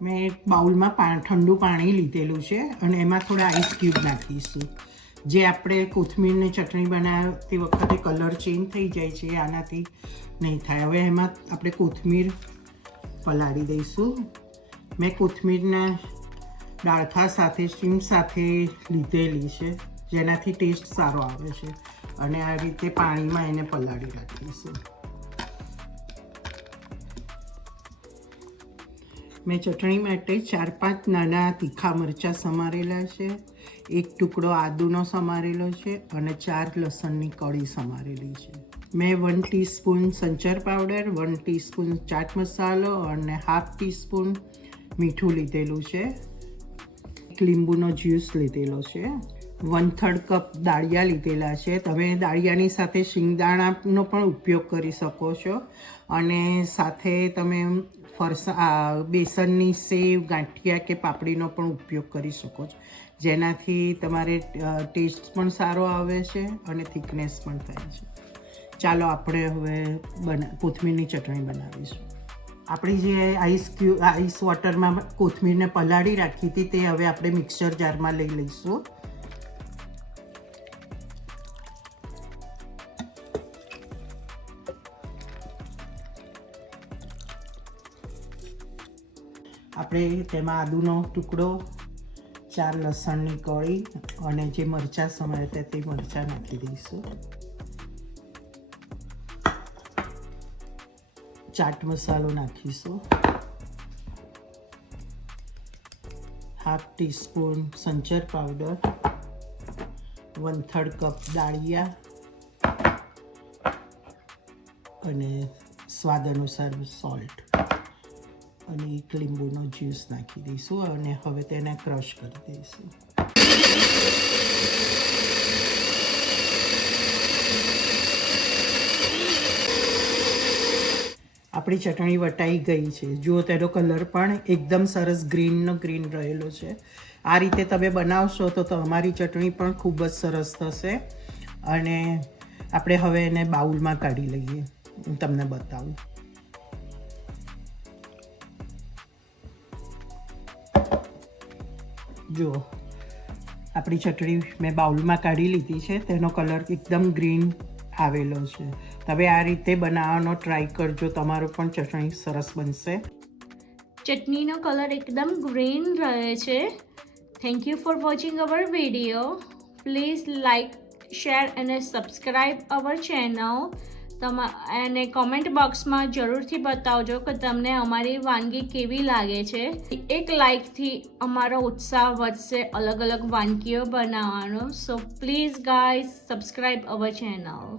મેં એક બાઉલમાં ઠંડુ પાણી લીધેલું છે અને એમાં થોડા આઈસ ક્યુબ નાખીશું. જે આપણે કોથમીરની ચટણી બનાવતી વખતે કલર ચેન્જ થઈ જાય છે આનાથી નહીં થાય. હવે એમાં આપણે કોથમીર પલાળી દઈશું. મેં કોથમીરના ડાળખા સાથે સ્ટીમ સાથે લીધેલી છે જેનાથી ટેસ્ટ સારો આવે છે અને આ રીતે પાણીમાં એને પલાળી રાખીશું. મેં ચટણી માટે 4-5 નાના તીખા મરચાં સમારેલા છે, 1 ટુકડો આદુનો સમારેલો છે અને 4 લસણની કળી સમારેલી છે. મેં 1 ટીસ્પૂન સંચર પાવડર, 1 ટીસ્પૂન ચાટ મસાલો અને 1/2 ટીસ્પૂન મીઠું લીધેલું છે. લીંબુનો જ્યુસ લીધેલો છે. 1/3 કપ દાળિયા લીધેલા છે. તમે દાળિયાની સાથે શિંગદાણાનો પણ ઉપયોગ કરી શકો છો અને સાથે તમે બેસનની સેવ, ગાંઠિયા કે પાપડીનો પણ ઉપયોગ કરી શકો છો, જેનાથી તમારે ટેસ્ટ પણ સારો આવે છે અને થિકનેસ પણ થાય છે. ચાલો આપણે હવે કોથમીરની ચટણી બનાવીશું. આપણી જે આઈસ વોટરમાં કોથમીરને પલાળી રાખી હતી તે હવે આપણે મિક્સર જારમાં લઈ લઈશું. આપણે તેમાં આદુનો ટુકડો, 4 લસણની કળી અને જે મરચાં સમારેલા તે મરચાં નાખી દઈશું. ચાટ મસાલો નાખીશું. 1/2 ટીસ્પૂન સંચર પાવડર, 1/3 કપ દાળિયા અને સ્વાદ અનુસાર સોલ્ટ અને 1 લીંબુનો જ્યુસ નાખી દઈશું અને હવે તેને ક્રશ કરી દઈશું. આપણી ચટણી વટાઈ ગઈ છે. જુઓ તેનો કલર પણ એકદમ સરસ ગ્રીનનો ગ્રીન રહેલો છે. આ રીતે તમે બનાવશો તો તમારી ચટણી પણ ખૂબ જ સરસ થશે. અને આપણે હવે એને બાઉલમાં કાઢી લઈએ. હું તમને બતાવું. જુઓ આપણી ચટણી મેં બાઉલમાં કાઢી લીધી છે. તેનો કલર એકદમ ગ્રીન આવેલો છે. તમે આ રીતે બનાવવાનો ટ્રાય કરજો, તમારું પણ ચટણી સરસ બનશે. ચટણીનો કલર એકદમ ગ્રીન રહે છે. Thank you for watching hour video. Please like, share અને સબસ્ક્રાઈબ અવર ચેનલ. અને કોમેન્ટ બોક્સમાં જરૂરથી બતાવજો કે તમને અમારી વાનગી કેવી લાગે છે. એક લાઇકથી અમારો ઉત્સાહ વધશે અલગ અલગ વાનગીઓ બનાવવાનો. So please guys subscribe our channel.